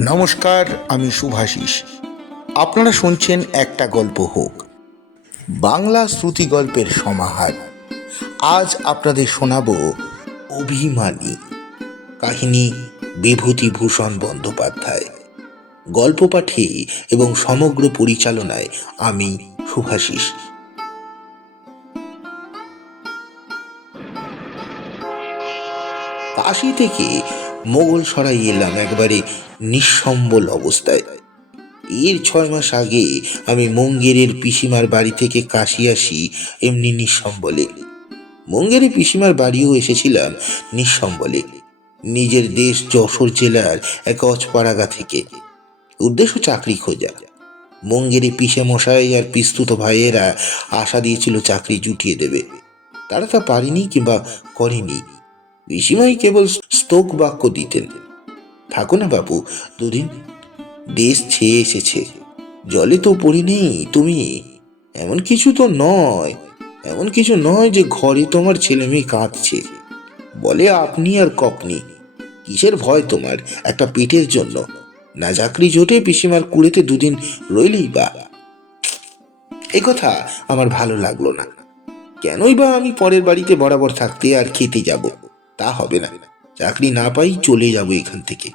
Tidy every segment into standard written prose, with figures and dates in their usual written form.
নমস্কার, আমি শুভাশিস। আপনারা শুনছেন একটা গল্প হোক, বাংলা শ্রুতি গল্পের সমাহার। আজ আপনাদের শোনাব অভিমানী। কাহিনী বিভূতিভূষণ বন্দ্যোপাধ্যায়। গল্প পাঠে এবং সমগ্র পরিচালনায় আমি শুভাশিস। কাশি থেকে মোগল সরাই এলাম একবারে নিঃসম্বল অবস্থায়। এর 6 মাস আগে আমি মুঙ্গেরের পিসিমার বাড়ি থেকে কাশি আসি এমনি নিঃসম্বলে। মুঙ্গেরের পিসিমার বাড়িও এসেছিলাম নিঃসম্বলে, নিজের দেশ যশোর জেলার এক অজপাড়াগা থেকে। উদ্দেশ্য চাকরি খোঁজা। মুঙ্গেরে পিসে মশাই আর পিস্তুত ভাইয়েরা আশা দিয়েছিল চাকরি জুটিয়ে দেবে। তারা তা পারেনি কিংবা করেনি। পিসিমাই কেবল স্তোক বাক্য দিতেন, থাকো না বাবু দুদিন, দেশ ছেয়ে এসেছে, জলে তো পড়ি নেই তুমি। এমন কিছু তো নয়, এমন কিছু নয় যে ঘরে তোমার ছেলে মেয়ে কাঁদছে। বলে আপনি আর কপনি, কিসের ভয় তোমার একটা পেটের জন্য? না চাকরি জোটে পিসিমার কুড়েতে দুদিন রইলেই বা। এ কথা আমার ভালো লাগলো না। কেনই বা আমি পরের বাড়িতে বরাবর থাকতে আর খেতে যাব? তা হবে না। চাকরি না পাই চলে যাব এখান থেকে।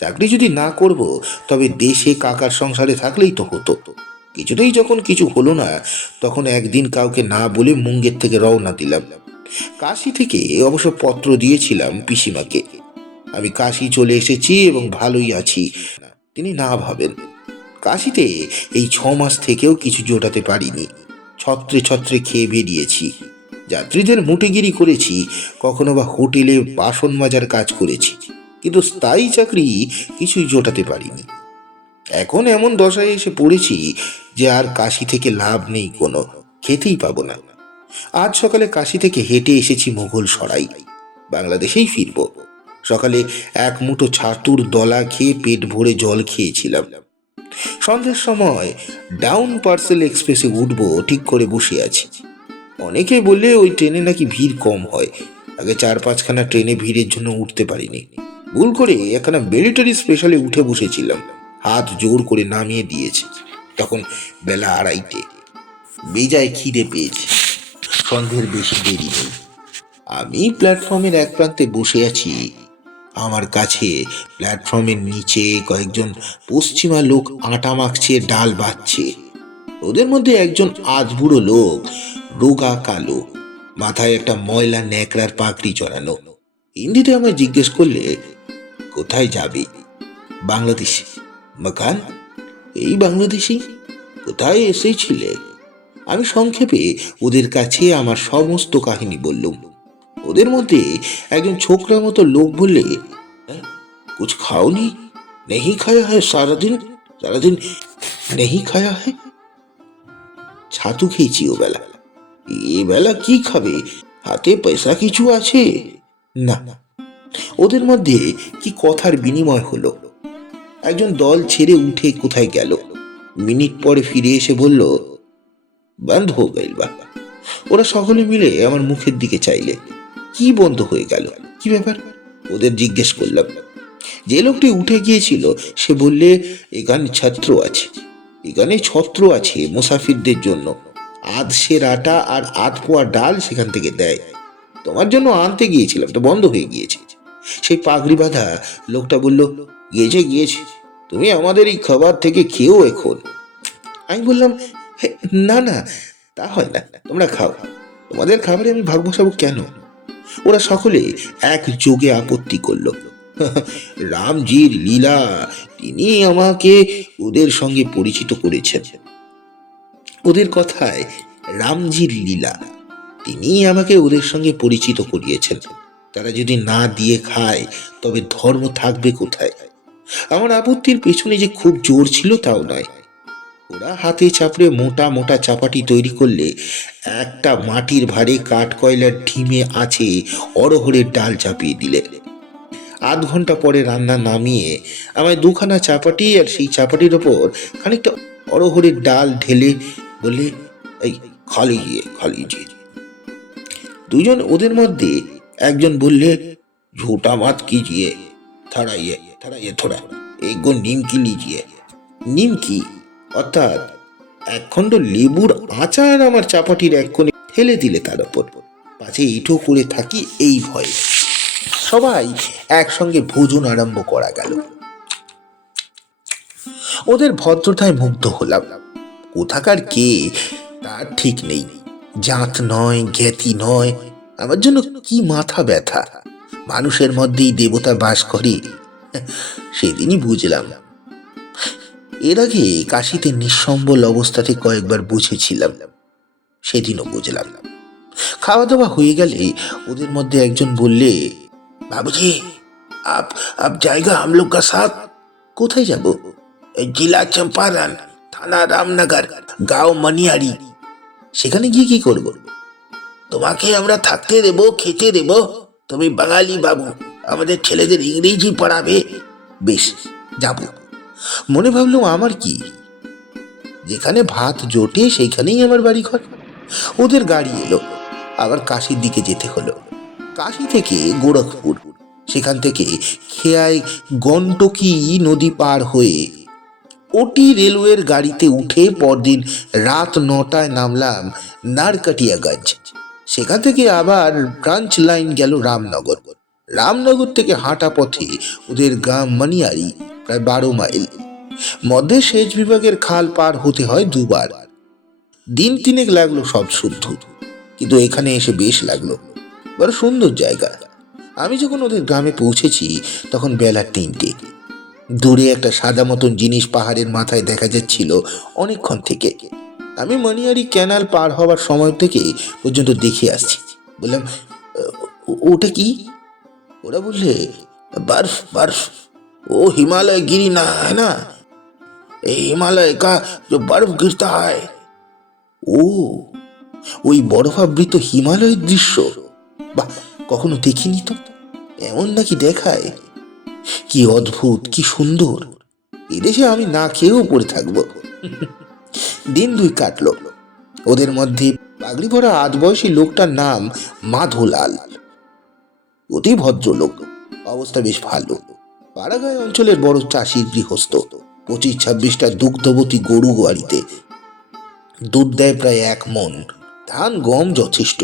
চাকরি যদি না করব তবে দেশে কাকার সংসারে থাকলেই তো হতো। কিছুতেই যখন কিছু হলো না, তখন একদিন কাউকে না বলে মুঙ্গের থেকে রওনা দিলাম। কাশি থেকে অবশ্য পত্র দিয়েছিলাম পিসিমাকে, আমি কাশি চলে এসেছি এবং ভালোই আছি। তিনি না ভাবেন। কাশিতে এই 6 মাস থেকেও কিছু জোটাতে পারিনি। ছত্রে ছত্রে খেয়ে বেরিয়েছি, যাত্রীদের মুটেগিরি করেছি, কখনো বা হোটেলে বাসন মাজার কাজ করেছি, কিন্তু স্থায়ী চাকরি কিছুই জোটাতে পারিনি। এখন এমন দশায় এসে পড়েছি যে আর কাশি থেকে লাভ নেই, কোনো খেতেই পাবো না। আজ সকালে কাশি থেকে হেঁটে এসেছি মোগল সরাই, বাংলাদেশেই ফিরব। সকালে এক মুঠো ছাতুর দলা খেয়ে পেট ভরে জল খেয়েছিলাম। সন্ধ্যের সময় ডাউন পার্সেল এক্সপ্রেসে উঠবো ঠিক করে বসে আছি। অনেকে বললে ওই ট্রেনে নাকি ভিড় কম হয়। আগে 4-5খানা ট্রেনে ভিড়ের জন্য উঠতে পারিনি। ভুল করে একখানা মিলিটারি স্পেশালে উঠে বসেছিলাম, হাত জোর করে নামিয়ে দিয়েছে। তখন বেলা 2:30। বেজায় খিদে পেয়েছে, সন্ধ্যের বেশি দেরি নেই। আমি প্ল্যাটফর্মের এক প্রান্তে বসে আছি। আমার কাছে প্ল্যাটফর্মের নিচে কয়েকজন পশ্চিমা লোক আটা মাখছে, ডাল বাচ্ছে। ওদের মধ্যে একজন আধবুড়ো লোক, রোগা কালো, মাথায় একটা ময়লা ন্যাকড়ার পাগড়ি জড়ানো। হিন্দিতে আমায় জিজ্ঞেস করলে, কোথায় যাবে? বাংলাদেশে। মকান? এই বাংলাদেশি। কোথায় এসেছিলে? আমি সংক্ষেপে ওদের কাছে আমার সমস্ত কাহিনী বললুম। ওদের মধ্যে একজন ছোকরা মতো লোক বললে, কুছ খাওনি? নেহি খায়া হ্যায় সারাদিন? সারাদিন নেহি খায়া হ্যায়? ছাতু খেয়েছি ও বেলা। এ বেলা কি খাবে? হাতে পয়সা কিছু আছে? না। ওদের মধ্যে কি কথার বিনিময় হলো। একজন দল ছেড়ে উঠে কোথায় গেল। মিনিট পরে ফিরে এসে বলল, বন্ধ হয়ে গেল বা। ওরা সকলে মিলে আমার মুখের দিকে চাইলে, কি বন্ধ হয়ে গেল, কি ব্যাপার? ওদের জিজ্ঞেস করলাম। যে লোকটি উঠে গিয়েছিল সে বললে, এখানে ছত্র আছে, এখানে ছত্র আছে মুসাফিরদের জন্য। আধ সের আটা আর আধ পোয়া ডাল সেখান থেকে দেয়। তোমার জন্য আনতে গিয়েছিলাম, তো বন্ধ হয়ে গিয়েছে। সেই পাগড়ি বাঁধা লোকটা বলল, গিয়েছে গিয়েছে, তুমি আমাদের এই খাবার থেকে খেয়েও এখন। আমি বললাম, না না, তা হয় না, তোমরা খাও, তোমাদের খাবারে আমি ভাগ বসাবো কেন? ওরা সকলে এক যোগে আপত্তি করল, রামজির লীলা, তিনি আমাকে ওদের সঙ্গে পরিচিত করেছেন। ওদের কথায় রামজির লীলা, তিনি আমাকে ওদের সঙ্গে পরিচিত করিয়েছেন। তারা যদি না দিয়ে খায় তবে ধর্ম থাকবে কোথায়? আমার আপত্তির পেছনে যে খুব জোর ছিল তাও নয়। ওরা হাতে চাপড়ে মোটা মোটা চাপাটি তৈরি করলে একটা মাটির ভারে কাঠ কয়লার ঢিমে আছে অড়হরের ডাল চাপিয়ে দিলে। আধ ঘন্টা পরে রান্না নামিয়ে আমায় 2খানা চাপাটি আর সেই চাপাটির ওপর খানিকটা অড়হরের ডাল ঢেলে বলে, এই খালি গিয়ে খালি গিয়ে। দুজন ওদের মধ্যে একজন বললে, ঝোটা মাত কিজিয়ে, থাড়াইয়ে থাড়াইয়ে থোড়া, এগো নিমকি লিজিয়ে। নিমকি অর্থাৎ একখণ্ড লেবুর আচার আমার চাপাটির এক কোণে ফেলে দিলে তার ওপর, পাছে এঁটো করে থাকি এই ভয়ে। সবাই একসঙ্গে ভোজন আরম্ভ করা গেল। ওদের ভদ্রতায় মুগ্ধ হলাম। কোথাকার কে তার ঠিক নেই, জাত নয়, জ্ঞাতি নয়। আমার জন্য কি মাথা ব্যথা, মানুষের মধ্যেই দেবতা বাস করে, সেদিনই বুঝলাম। এর আগে কাশিতে নিঃসম্বল অবস্থাতে কয়েকবার বুঝেছিলাম, সেদিনও বুঝলাম। খাওয়া দাওয়া হয়ে গেলে ওদের মধ্যে একজন বললে, বাবুজি আপ আপ জায়গা हम लोग का साथ। কোথায় যাব? জেলা চম্পারণ, থানা রামনগর, গাঁও মনিয়ারি। সেখানে গিয়ে কি করব? তোমাকে আমরা থাকতে দেব, খেতে দেব, তুমি বাঙালি বাবু, আমাদের ছেলেদের ইংরেজি পড়াবে। বেশ, যাব। মনে ভাবলাম আমার কি, যেখানে ভাত জোটে সেইখানেই আমার বাড়ি ঘর। ওদের গাড়ি এলো, আবার কাশির দিকে যেতে হলো। কাশি থেকে গোরখপুর, সেখান থেকে খেয়ায় গন্ডকী নদী পার হয়ে ওটি রেলওয়ের গাড়িতে উঠে পরদিন রাত 9টায় নামলাম নারকাটিয়াগঞ্জ। সেখান থেকে আবার ব্রাঞ্চ লাইন গেল রামনগর। রামনগর থেকে হাঁটা পথে ওদের গ্রাম মনিয়ারি, প্রায় 12 মাইল। মধ্যে সেচ বিভাগের খাল পার হতে হয় 2 বার। দিন 3 লাগলো সব শুদ্ধ, কিন্তু এখানে এসে বেশ লাগলো, বড় সুন্দর জায়গা। আমি যখন ওদের গ্রামে পৌঁছেছি তখন বেলা 3টে। দূরে একটা সাদা মতন জিনিস পাহাড়ের মাথায় দেখা যাচ্ছিল অনেকক্ষণ থেকে। আমি মনিয়ারি ক্যানাল পার হওয়ার সময় থেকে পর্যন্ত দেখে আসছি। বললাম, ওটা কি? ওরা বললে, बर्फ बर्फ, वो हिमालय गिरी ना है ना, ये हिमालय का जो बर्फ गिरता है। ও, ওই বরফাবৃত হিমালয়ের দৃশ্য? বাহ, কখনো দেখিনি তো, এমন নাকি দেখায়? কি অদ্ভুত, কি সুন্দর! এদেশে আমি না খেয়েও পড়ে থাকবো। দিন 2 কাটলো। ওদের মধ্যে পাগড়ি পরা আধ বয়সী লোকটার নাম মাধোলাল। অতি ভদ্রলোক, অবস্থা বেশ ভালো। পাড়াগাঁয় অঞ্চলের বড় চাষির গৃহস্থ। 25-26টা দুগ্ধবতী গরু বাড়িতে, দুধ দেয় প্রায় 1 মণ। ধান গম যথেষ্ট।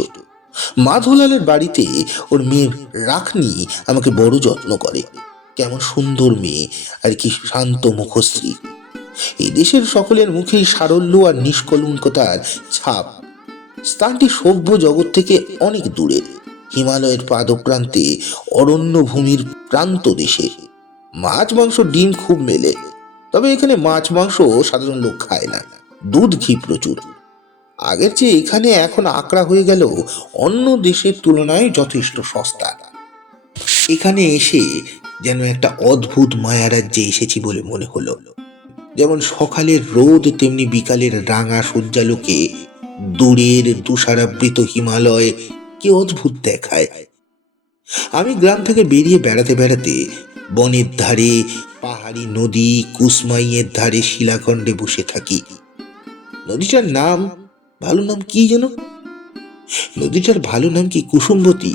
মাধোলালের বাড়িতে ওর মেয়ে রাখনি আমাকে বড় যত্ন করে। কেমন সুন্দর মেয়ে, আর কি শান্ত মুখশ্রী। এই দেশের সকলের মুখেই সারল্য আর নিষ্কলঙ্কতার ছাপ। স্থানটি সভ্য জগৎ থেকে অনেক দূরে, হিমালয়ের পাদপ্রান্তে, অরণ্য ভূমির প্রান্ত দেশে। মাছ মাংস ডিম খুব মেলে, তবে এখানে মাছ মাংস সাধারণ লোক খায় না। দুধ ঘি প্রচুর। আগের চেয়ে এখানে এখন আকড়া হয়ে গেল অন্য দেশের তুলনায় যথেষ্ট সস্তা। এখানে এসে যেন একটা অদ্ভুত মায়ারাজ্যে এসেছি বলে মনে হলো। যেমন সকালের রোদ, তেমনি বিকালের রাঙা সূর্যালোকে দূরের তুষারাবৃত হিমালয় কি অদ্ভুত দেখায়। আমি গ্রাম থেকে বেরিয়ে বেড়াতে বেড়াতে বনের ধারে, পাহাড়ি নদী কুসমাইয়ের ধারে শিলাখণ্ডে বসে থাকি। নদীটার নাম, ভালো নাম কি যেন? নদীটার ভালো নাম কি কুসুমবতী?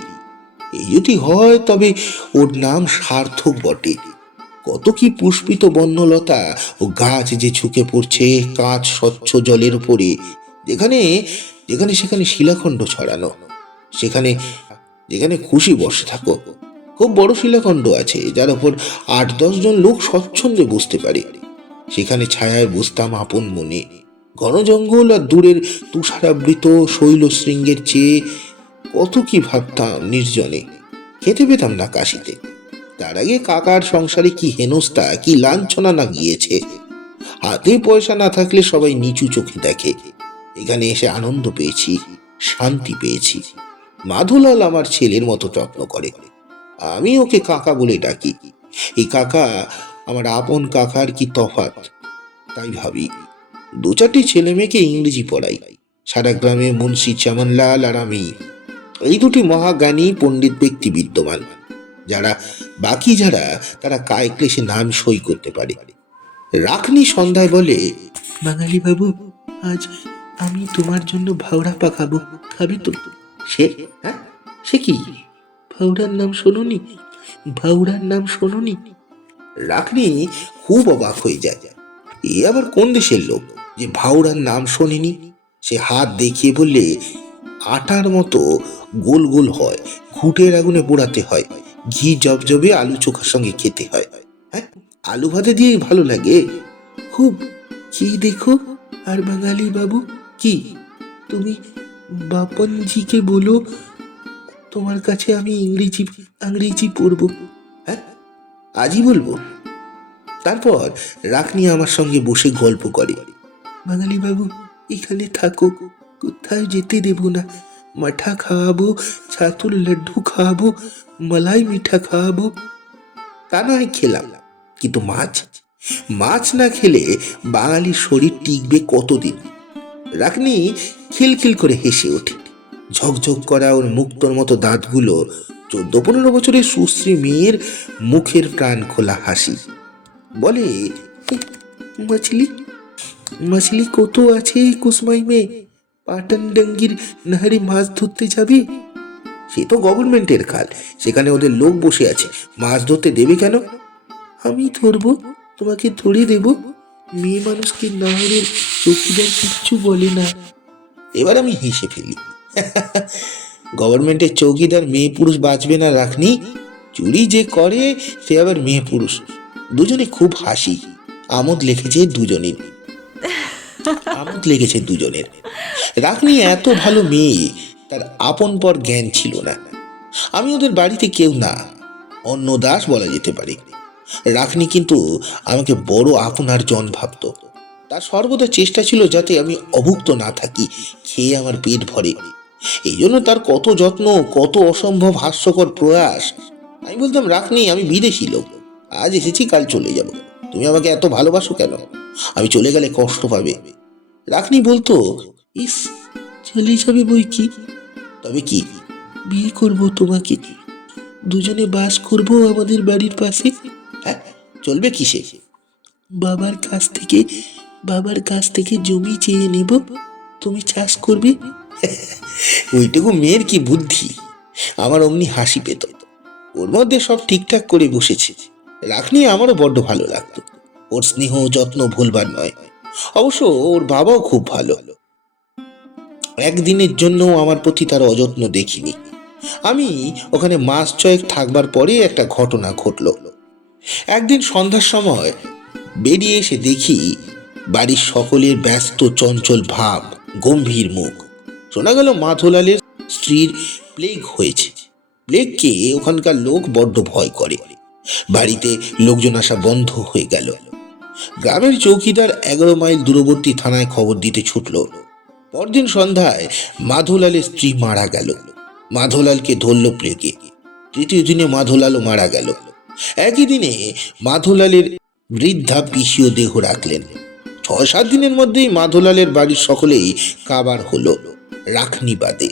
এই যদি হয় তবে ওর নাম সার্থক বটে। কত কি পুষ্পিত বন্যলতা ও গাছ যে ঝুঁকে পড়ছে কাঁচ স্বচ্ছ জলের উপরে। যেখানে যেখানে সেখানে শিলাখণ্ড ছড়ানো। সেখানে যেখানে খুশি বসে থাকো। খুব বড় শিলাখণ্ড আছে, যার উপর 8-10 জন লোক স্বচ্ছন্দে বসতে পারে। সেখানে ছায়ায় বসতাম আপন মনে। ঘন জঙ্গল আর দূরের তুষারাবৃত শৈলশৃঙ্গের চেয়ে কত কি ভাবতাম নির্জনে। খেতে পেতাম না কাশিতে। তার আগে কাকার সংসারে কি হেনস্তা, কি লাঞ্ছনা না গিয়েছে। হাতে পয়সা না থাকলে সবাই নিচু চোখে দেখে। এখানে এসে আনন্দ পেয়েছি, শান্তি পেয়েছি। মাধুলাল আমার ছেলের মতো যত্ন করে। আমি ওকে কাকা বলে ডাকি। এই কাকা আমার আপন কাকার কি তফাৎ, তাই ভাবি। 2-4টি ছেলে মেয়েকে ইংরেজি পড়াই। সারা গ্রামে মুন্সি চামনলাল আর আমি, এই 2টি মহাজ্ঞানী পণ্ডিত ব্যক্তি বিদ্যমান। বাকি যারা তারা কায় ক্লেশে নাম সই করতে পারে। রাখনি সন্ধ্যায় বলে, বাঙালি বাবু, আজ আমি তোমার জন্য ভাওড়া পাকাবো, খাবি তো? সে হ্যাঁ, সে কি? ভাওড়ার নাম শোনোনি? ভাওড়ার নাম শোনোনি? রাখনি খুব অবাক হয়ে যায়। এ আবার কোন দেশের লোক যে ভাউরার নাম শোনেনি। সে হাত দেখিয়ে বললে, আটার মতো গোল গোল হয়, ঘুটের আগুনে পোড়াতে হয়, ঘি জবজবে আলু চোখার সঙ্গে খেতে হয়। হ্যাঁ, আলু ভাতে দিয়েই ভালো লাগে খুব। কি দেখো, আর বাঙালি বাবু, কি তুমি বাপনজিকে বলো তোমার কাছে আমি ইংরেজি ইংরেজি পড়বো। হ্যাঁ, আজই বলবো। তারপর রাখনি আমার সঙ্গে বসে গল্প করে। বাঙালি বাবু, এখানে থাকো, কোথায় যেতে দেব না। মাঠা খাওয়াবো, ছাতুর লাড্ডু খাওয়াবো, মালাই মিঠা খাওয়াবো। তা নয় খেলাম, কিন্তু মাছ, মাছ না খেলে বাঙালির শরীর টিকবে কতদিন? রাখনি খিলখিল করে হেসে ওঠে। ঝকঝক করা ওর মুক্তোর মতো দাঁতগুলো 14-15 বছরের সুশ্রী মেয়ের মুখের প্রাণ খোলা হাসি। বলে, মাছলি, মাছলি কত আছে কুসমাই মেয়ে, পাটানডাঙ্গির নাহারে মাছ ধরতে যাবে? সে তো গভর্নমেন্টের খাল, সেখানে ওদের লোক বসে আছে, মাছ ধরতে দেবে কেন? আমি ধরবো, তোমাকে ধরে দেব। মেয়ে মানুষকে নাহরের চৌকিদার কিচ্ছু বলে না। এবার আমি হেসে ফেলি। গভর্নমেন্টের চৌকিদার মেয়ে পুরুষ বাঁচবে না রাখনি? চুরি যে করে সে আবার মেয়ে পুরুষ। দুজনে খুব হাসি। আমোদ লেগেছে দুজনের, আমোদ লেগেছে দুজনের। রাখনি এত ভালো মেয়ে, তার আপন পর জ্ঞান ছিল না। আমি ওদের বাড়িতে কেউ না, অন্য দাস বলা যেতে পারে। রাখনি কিন্তু আমাকে বড় আপনার জন ভাবত। তার সর্বদা চেষ্টা ছিল যাতে আমি অভুক্ত না থাকি, খেয়ে আমার পেট ভরে। এই জন্য তার কত যত্ন, কত অসম্ভব হাস্যকর প্রয়াস। আমি বলতাম, রাখনি, আমি বিদেশি লোক, আজ এসেছি কাল চলে যাব, তুমি আমাকে এত ভালোবাসো কেন? আমি চলে গেলে কষ্ট পাবে। রাখনি বলতো, ইস, চলে যাবে বই কি, তবে কি, বিয়ে করব তোমাকে, দুজনে বাস করব আমাদের বাড়ির পাশে। হ্যাঁ, চলবে কিসে? বাবার কাছ থেকে, বাবার কাছ থেকে জমি চেয়ে নেব, তুমি চাষ করবে। ওইটুকু মেয়ের কি বুদ্ধি! আমার অমনি হাসি পেত। ওর মধ্যে সব ঠিকঠাক করে বসেছে। রাখনি আমারও বড্ড ভালো লাগতো। ওর স্নেহ যত্ন ভুলবার নয়। অবশ্য ওর বাবাও খুব ভালো। একদিনের জন্য আমার প্রতি তার অযত্ন দেখিনি। আমি ওখানে মাস ছয়েক থাকবার পরে একটা ঘটনা ঘটল। একদিন সন্ধ্যার সময় বেরিয়ে এসে দেখি বাড়ির সকলের ব্যস্ত চঞ্চল ভাব, গম্ভীর মুখ। শোনা গেল মাধোলালের স্ত্রীর প্লেগ হয়েছে। প্লেগকে ওখানকার লোক বড্ড ভয় করে। বাড়িতে লোকজন আসা বন্ধ হয়ে গেল। গ্রামের চৌকিদার 11 মাইল দূরবর্তী থানায় খবর দিতে ছুটল। পরদিন সন্ধ্যায় মাধোলালের স্ত্রী মারা গেল। মাধোলালকে ধরল প্লেগে। তৃতীয় দিনে মাধোলালও মারা গেল। একই দিনে মাধোলালের বৃদ্ধা পিসিও দেহ রাখলেন। 6-7 দিনের মধ্যেই মাধোলালের বাড়ির সকলেই কাবার হলো, রাখনি বাদে।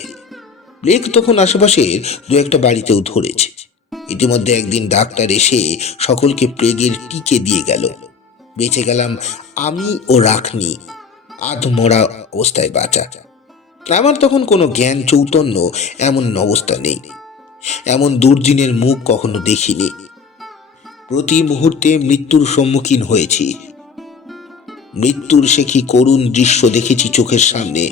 প্লেগ তখন আশেপাশের 2-1টা বাড়িতেও ধরেছে। ইতিমধ্যে একদিন ডাক্তার এসে সকলকে প্লেগের টিকে দিয়ে গেল। বেঁচে গেলাম আমি ও রাখনি, আধমরা অবস্থায় বাঁচা। আমার তখন কোনো জ্ঞান চৈতন্য এমন অবস্থা নেই। এমন দুর্দিনের মুখ কখনো দেখিনি। প্রতি মুহূর্তে মৃত্যুর সম্মুখীন হয়েছি। মৃত্যুর সে কি করুণ দৃশ্য দেখেছি চোখের সামনে।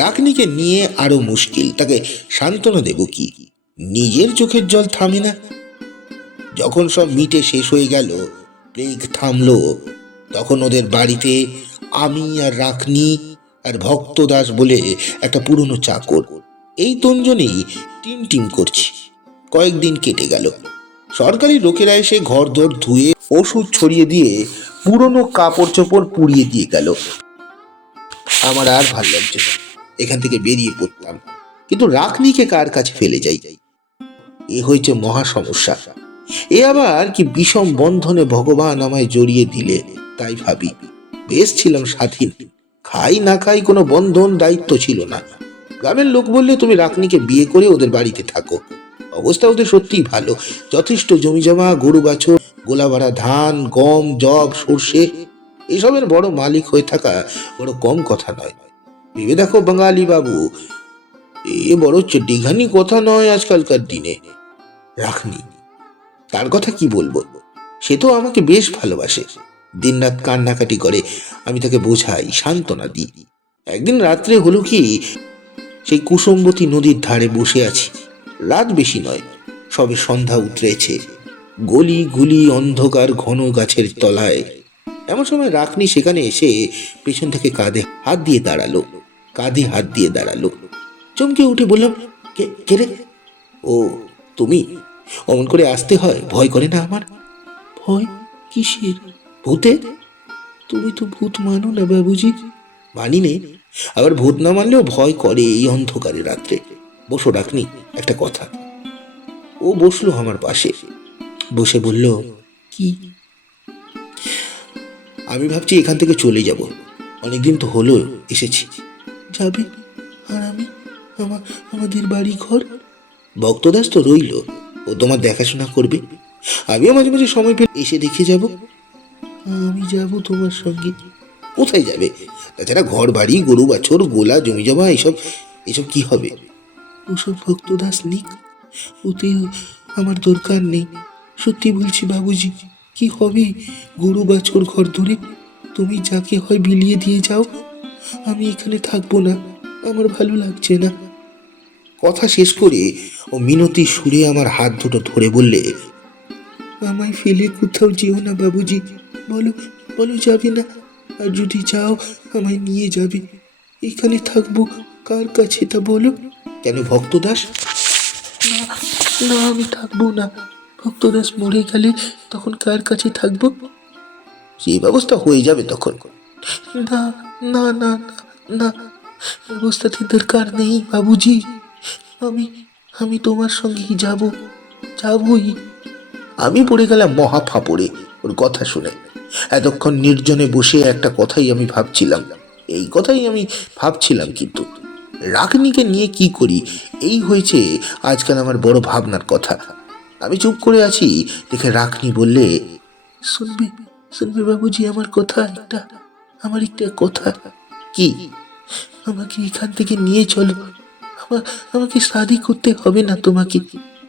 রাখনিকে নিয়ে আরো মুশকিল, তাকে সান্ত্বনা দেব কি? নিজের চোখের জল থামে না। যখন সব মিটে শেষ হয়ে গেল, প্লেগ থামলো, তখন ওদের বাড়িতে আমি আর রাখনি আর ভক্তদাস বলে একটা পুরনো চাকর, এই তিনজনেই টিম টিম করছি। কয়েকদিন কেটে গেল। সরকারি লোকেরা এসে ঘর দর ধুয়ে ওষুধ ছড়িয়ে দিয়ে পুরনো কাপড় চোপড় পুড়িয়ে দিয়ে গেল। আমার আর ভাল লাগছে না, এখান থেকে বেরিয়ে পড়তাম। কিন্তু রাখনিকে কার কাছে ফেলে যাই? এ হয়েছে মহা সমস্যা। এ আবার কি বিষম বন্ধনে ভগবান আমায় জড়িয়ে দিলে, তাই ভাবি। বেশ ছিলাম স্বাধীন, খাই না খাই কোনো বন্ধন দায়িত্ব ছিল না। গ্রামের লোক বললে, তুমি রাখনিকে বিয়ে করে ওদের বাড়িতে থাকো। অবস্থা ওদের সত্যিই ভালো, যথেষ্ট জমি জমা, গরু বাছুর, গোলা ভরা ধান, গম, জব, সর্ষে, এসবের বড় মালিক হয়ে থাকা বড় কম কথা নয়। ভেবে দেখো বাঙালি বাবু, এ বড় চেটিঘানি কথা নয় আজকালকার দিনে। রাখনি, তার কথা কি বলবো? সে তো আমাকে বেশ ভালোবাসে, দিনরাত কান্নাকাটি করে, আমি তাকে বোঝাই, সান্ত্বনা দিই। একদিন রাত্রে হলো কি, সেই কুসুমবতী নদীর ধারে বসে আছি। রাত বেশি নয়, সবে সন্ধ্যা উতরেছে। গলি গুলি অন্ধকার ঘন গাছের তলায়। এমন সময় রাখনি সেখানে এসে পেছন থেকে কাঁধে হাত দিয়ে দাঁড়ালো। চমকে উঠে বললাম, কে কে রে? ও তুমি? অমন করে আসতে হয়, ভয় করে না আমার? ভয় কিসের? ভূতের? তুমি তো ভূত মানো না বাবুজি। মানি নে, আবার ভূত না মানলেও ভয় করে এই অন্ধকারে রাত্রে। বসো রাখনি, একটা কথা। ও বসলো আমার পাশে, বসে বলল, কি? আমি ভাবছি এখান থেকে চলে যাব, অনেকদিন তো হলো এসেছি। যাবে? আর আমি, আমাদের বাড়ি ঘর? ভক্তদাস তো রইল, ও তোমার দেখাশোনা করবে। আমিও মাঝে মাঝে সময় পেলে এসে দেখে যাব। আমি যাব তোমার সঙ্গে। কোথায় যাবে? তাছাড়া ঘর বাড়ি, গরু বাছর, গোলা, জমি জমা, এসব এসব কি হবে? ওসব ভক্তদাস নিক, ওতে আমার দরকার নেই। সত্যি বলছি বাবুজি, কি হবে গরু বাছর ঘর ধরে? তুমি যাকে হয় বিলিয়ে দিয়ে যাও, আমি এখানে থাকবো না, আমার ভালো লাগছে না। কথা শেষ করে ও মিনতি সুরে আমার হাত দুটো ধরে বললে, আমায় ফেলে কোথাও যেও না বাবুজি, বলো, বলো যাবে না। আর যদি যাও, আমায় নিয়ে যাবে। এখানে থাকবো কার কাছে তা বলো। কেন ভক্তদাস? না, না, আমি থাকবো না। ভক্তদাস মরে গেলে তখন কার কাছে থাকবো? সেই ব্যবস্থা হয়ে যাবে তখন। না, না, না, না, ব্যবস্থাতে দরকার নেই বাবুজি। আমি আমি তোমার সঙ্গেই যাবই। আমি পড়ে গেলাম মহা ফাপড়ে ওর কথা শুনে। এতক্ষণ নির্জনে বসে একটা কথাই আমি ভাবছিলাম, এই কথাই আমি ভাবছিলাম, কিন্তু রাগনিকে নিয়ে কি করি, এই হয়েছে আজকাল আমার বড় ভাবনার কথা। আমি চুপ করে আছি দেখে রাগনি বললে, শুনবে, শুনবে বাবুজি আমার কথা একটা, আমার একটা কথা। কি? আমাকে এখান থেকে নিয়ে চলো। আমাকে শাদি করতে হবে না তোমাকে।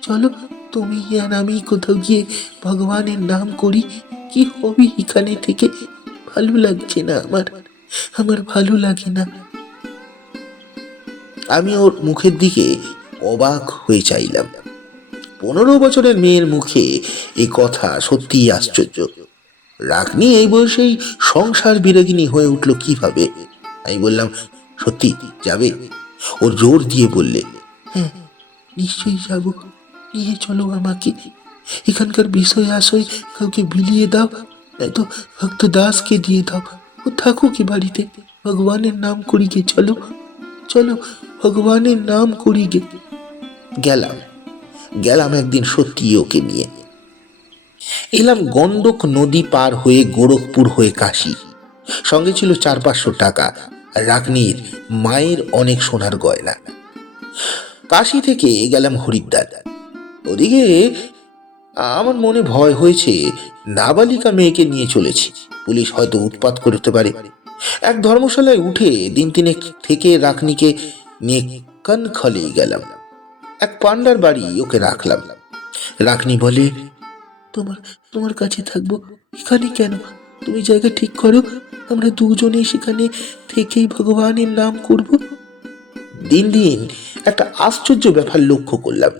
চলো, তুমি আর আমি কোথাও গিয়ে ভগবানের নাম করি। কি হবে এখানে থেকে? ভালো লাগছে না আমার ভালো লাগে না। আমি ওর মুখের দিকে অবাক হয়ে চাইলাম। 15 বছরের মেয়ের মুখে এই কথা সত্যিই আশ্চর্য। রাগনি এই বয়সেই সংসার বিরাগিনী হয়ে উঠল কিভাবে? আমি বললাম, সত্যি যাবে? ওর জোর দিয়ে বললে, হ্যাঁ, নিশ্চয়ই যাব। নিয়ে চলো আমাকে। এখানকার বিষয় আশয় কাউকে বিলিয়ে দাও, নয়তো ভক্ত দাসকে দিয়ে দাও। ও থাকুক কি বাড়িতে, ভগবানের নাম করি গে। চলো, চলো, ভগবানের নাম করি গে। গেলাম গেলাম একদিন সত্যি ওকে নিয়ে। এলাম গন্ডক নদী পার হয়ে গোরখপুর হয়ে কাশী। সঙ্গে ছিল 400-500 টাকা আর রাগনির মায়ের অনেক সোনার গয়না। কাশী থেকে গেলাম হরিদ্বার। ওদিকে আমার মনে ভয় হয়েছে, নাবালিকা মেয়েকে নিয়ে চলেছি, পুলিশ হয়তো উৎপাত করতে পারে। এক ধর্মশালায় উঠে দিন তিনেক থেকে রাগনিকে নিয়ে কনখলে গেলাম। এক পান্ডার বাড়ি ওকে রাখলাম। রাগনি বলে, তোমার তোমার কাছে থাকবো। এখানে কেন? তুমি জায়গা ঠিক করো, আমরা দুজনেই সেখানে থেকেই ভগবানের নাম করব। দিন দিন একটা আশ্চর্য ব্যাপার লক্ষ্য করলাম।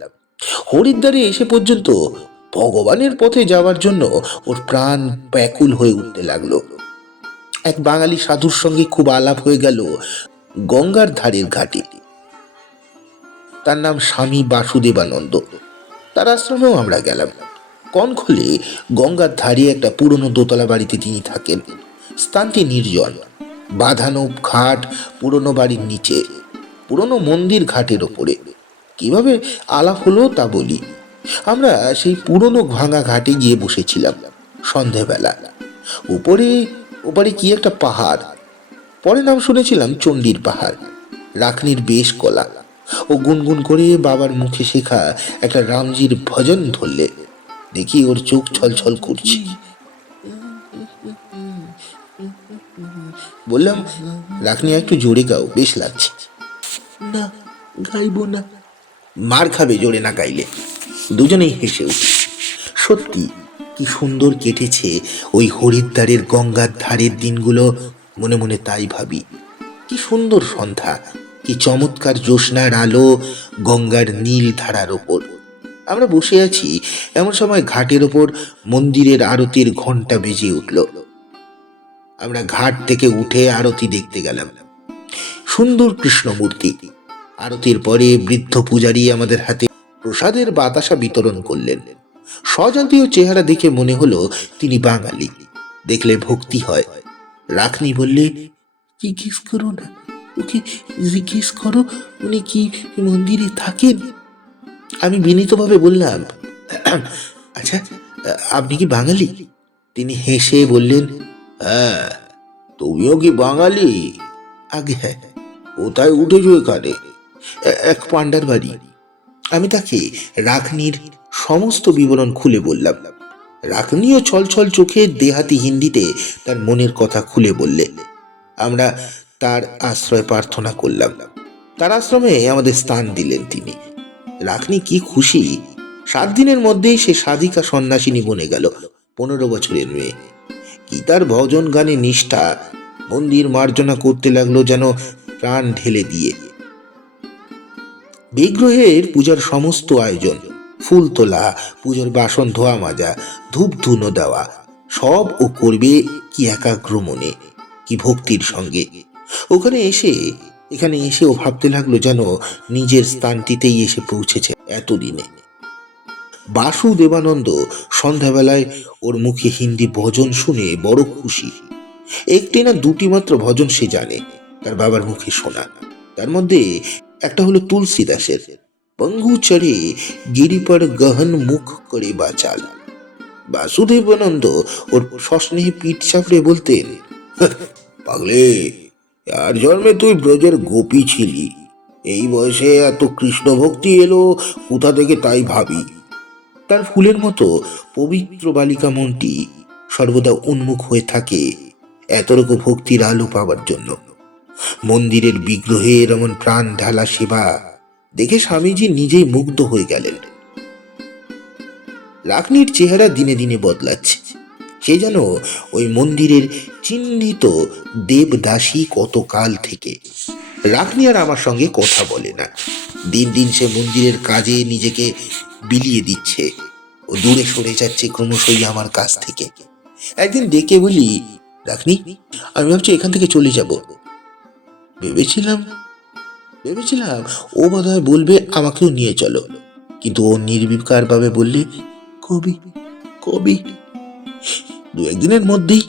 হরিদ্বারে এসে পর্যন্ত ভগবানের পথে যাওয়ার জন্য ওর প্রাণ ব্যাকুল হয়ে উঠতে লাগলো। এক বাঙালি সাধুর সঙ্গে খুব আলাপ হয়ে গেল গঙ্গার ধারের ঘাটে। তার নাম স্বামী বাসুদেবানন্দ। তার আশ্রমেও আমরা গেলাম। কনখলে গঙ্গার ধারে একটা পুরনো দোতলা বাড়িতে তিনি থাকেন। স্থানটি নির্জন, বাঁধানো ঘাট পুরনো বাড়ির নিচে, পুরনো মন্দির ঘাটের ওপরে। কিভাবে আলাপ হলো তা বলি। আমরা সেই পুরনো ভাঙা ঘাটে গিয়ে বসেছিলাম সন্ধেবেলা। ওপরে কি একটা পাহাড়, পরে নাম শুনেছিলাম চণ্ডীর পাহাড়। রাখনির বেশ কলা, ও গুনগুন করে বাবার মুখে শেখা একটা রামজির ভজন ধরলে। দেখি ওর চোখ ছলছল করছে। বললাম, রাখনি একটু জোরে গাও, বেশ লাগছে। না, গাইবো না। মার খাবে জোরে না গাইলে। দুজনেই হেসে উঠল। সত্যি কি সুন্দর কেটেছে ওই হরিদ্বারের গঙ্গার ধারের দিনগুলো, মনে মনে তাই ভাবি। কি সুন্দর সন্ধ্যা, কি চমৎকার জ্যোৎস্নার আলো গঙ্গার নীল ধারার ওপর। আমরা বসে আছি, এমন সময় ঘাটের ওপর মন্দিরের আরতির ঘন্টা বেজে উঠল। আমরা ঘাট থেকে উঠে আরতি দেখতে গেলাম। সুন্দর কৃষ্ণমূর্তি। আরতির পরে বৃদ্ধ পূজারী আমাদের হাতে প্রসাদের বাতাসা বিতরণ করলেন। স্বজাতীয় চেহারা দেখে মনে হলো তিনি বাঙালি। দেখলে ভক্তি হয়। রাখনি বললে, জিজ্ঞেস করো না, ওকে জিজ্ঞেস করো উনি কি মন্দিরে থাকেন। আমি বিনীতভাবে বললাম, আচ্ছা, আপনি কি বাঙালি? তিনি হেসে বললেন, হ্যাঁ, তুমিও কি বাঙালি? আগে হ্যাঁ। কোথায় উঠেছো এখানে? এক পান্ডার বাড়ি। আমি তাকে রাখনির সমস্ত বিবরণ খুলে বললাম। রাখনিও ছলছল চোখে দেহাতি হিন্দিতে তার মনের কথা খুলে বললে। আমরা তার আশ্রয় প্রার্থনা করলাম। তার আশ্রমে আমাদের স্থান দিলেন তিনি। রাখনি কি খুশি! 7 দিনের মধ্যেই সে সাধিকা সন্ন্যাসিনী বনে গেল। 15 বছরের মেয়ে। কি তার ভজন গানে নিষ্ঠা! মন্দির মার্জনা করতে লাগলো যেন প্রাণ ঢেলে দিয়ে। বিগ্রহের পূজার সমস্ত আয়োজন, ফুল তোলা, পূজার বাসন ধোয়া মাজা, ধূপ ধুনো দেওয়া, সব ও করবে কি একাগ্র মনে, কি ভক্তির সঙ্গে। এখানে এসে ও ভাবতে লাগলো যেন নিজের স্থানটিতেই এসে পৌঁছেছে এতদিনে। বাসু দেবানন্দ সন্ধ্যাবেলায় ওর মুখে হিন্দি ভজন শুনে বড় খুশি। একটি না দুটি মাত্র ভজন সে জানে, তার বাবার মুখে শোনা। তার মধ্যে একটা হলো তুলসীদাসের, পঙ্গু চড়ে গিরি পর গহন মুখ করে বাচাল। বাসুদেবানন্দ ওর সস্নেহে পিঠ চাপড়ে বলতেন, পাগলে, আর জন্মে তুই ব্রজের গোপী ছিলি, এই বয়সে এত কৃষ্ণ ভক্তি এলো কোথা থেকে তাই ভাবি। তার ফুলের মতো পবিত্র বালিকা মনটি সর্বদা উন্মুখ হয়ে থাকে এতটুকু ভক্তির আলো পাওয়ার জন্য। মন্দিরের বিগ্রহের এমন প্রাণ ঢালা সেবা দেখে স্বামীজি নিজেই মুগ্ধ হয়ে গেলেন। রাখনির চেহারা দিনে দিনে বদলাচ্ছে। সে যেন ওই মন্দিরের চিহ্নিত দেবদাসী কত কাল থেকে। রাখনি আর আমার সঙ্গে কথা বলে না। দিন দিন সে মন্দিরের কাজে নিজেকে বিলিয়ে দিচ্ছে। ও দূরে সরে যাচ্ছে ক্রমশই আমার কাছ থেকে। একদিন ডেকে বলি, রাখনি, আমি ভাবছি এখান থেকে চলে যাব। ভেবেছিলাম ও বোধহয় বলবে আমাকেও নিয়ে চলো, কিন্তু ও নির্বিকার ভাবে বললে, কবি কবি 2-1 দিনের মধ্যেই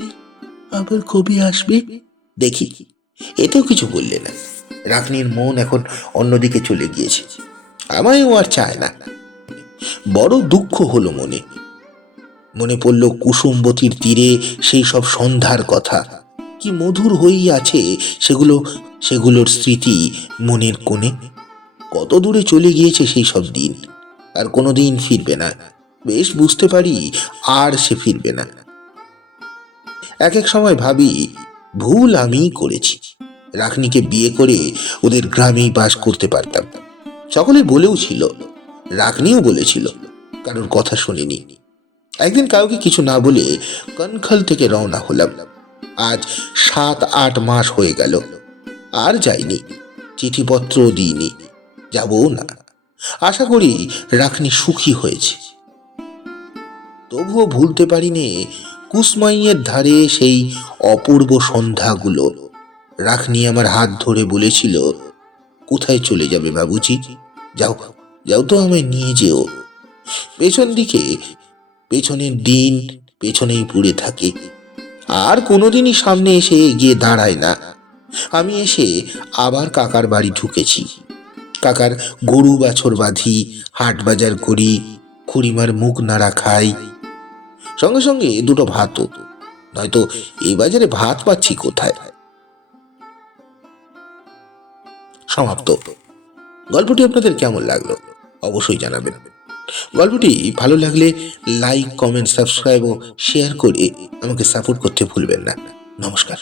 আবার কবি আসবে, দেখি। এতেও কিছু বললে না। রাখনির মন এখন অন্যদিকে চলে গিয়েছে। আমায় ও আর চায় না। বড় দুঃখ হলো মনে। মনে পড়ল কুসুমবতীর তীরে সেই সব সন্ধ্যার কথা। কি মধুর হয়েই আছে সেগুলোর স্মৃতি মনের কোণে। কত দূরে চলে গিয়েছে সেই সব দিন, আর কোনোদিন ফিরবে না। বেশ বুঝতে পারি আর সে ফিরবে না। এক এক সময় ভাবি, ভুল আমিই করেছি। রাখনিকে বিয়ে করে ওদের গ্রামেই বাস করতে পারতাম। সকলে বলেও ছিল, রাখনিও বলেছিল, কারোর কথা শুনিনি। একদিন কাউকে কিছু না বলে কনখল থেকে রওনা হলাম। আজ 7-8 মাস হয়ে গেল। আর যাইনি, চিঠিপত্রও দিইনি, যাবও না। আশা করি রাখনি সুখী হয়েছে। তবুও ভুলতে পারিনি কুসমাইয়ের ধারে সেই অপূর্ব সন্ধ্যাগুলো। রাখনি আমার হাত ধরে বলেছিল, কোথায় চলে যাবে বাবুজি? যাও যাও তো, আমায় নিয়ে যেও। পেছনের দিন পেছনেই পড়ে থাকে, আর কোনোদিনই সামনে এসে এগিয়ে দাঁড়ায় না। আমি এসে আবার কাকার বাড়ি ঢুকেছি। কাকার গরু বাছর বাঁধি, হাট বাজার করি, খুড়িমার মুখ নাড়া খাই, সঙ্গে সঙ্গে 2টো ভাতও, নয়তো এই বাজারে ভাত পাচ্ছি কোথায়। সমাপ্ত। গল্পটি আপনাদের কেমন লাগলো অবশ্যই জানাবেন। গল্পটি ভালো লাগলে লাইক, কমেন্ট, সাবস্ক্রাইব ও শেয়ার করে আমাকে সাপোর্ট করতে ভুলবেন না। নমস্কার।